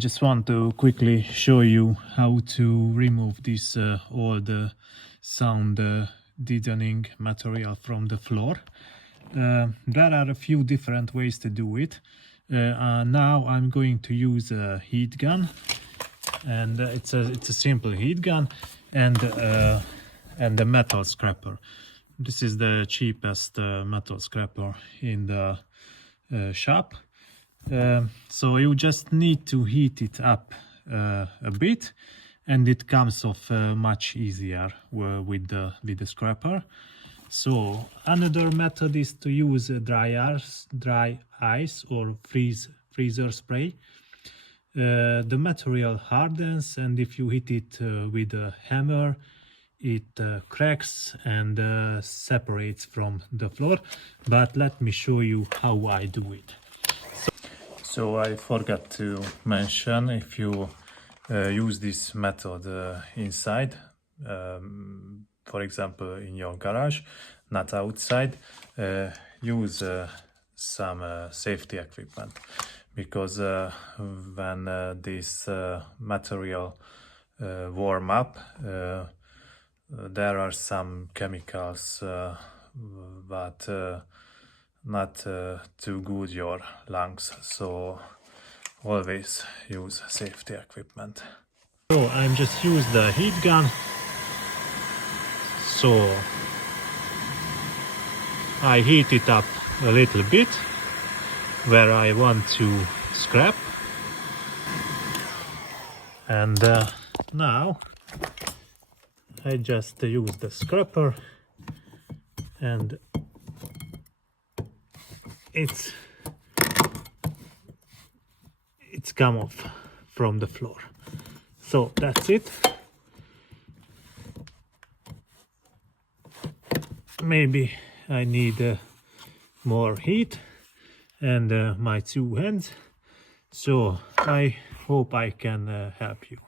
just want to quickly show you how to remove this old sound deadening material from the floor. There are a few different ways to do it. Now I'm going to use a heat gun, and it's a simple heat gun and a metal scraper. This is the cheapest metal scraper in the shop. So you just need to heat it up a bit, and it comes off much easier with the scraper. So another method is to use dry ice or freezer spray. The material hardens, and if you hit it with a hammer, it cracks and separates from the floor. But let me show you how I do it. So I forgot to mention, if you use this method inside, for example in your garage, not outside, use some safety equipment, because when this material warm up, there are some chemicals that not too good your lungs, so always use safety equipment. So I'm just use the heat gun, so I heat it up a little bit where I want to scrap, and now I just use the scraper, and it's come off from the floor. So that's it. Maybe I need more heat and my two hands, so I hope I can help you.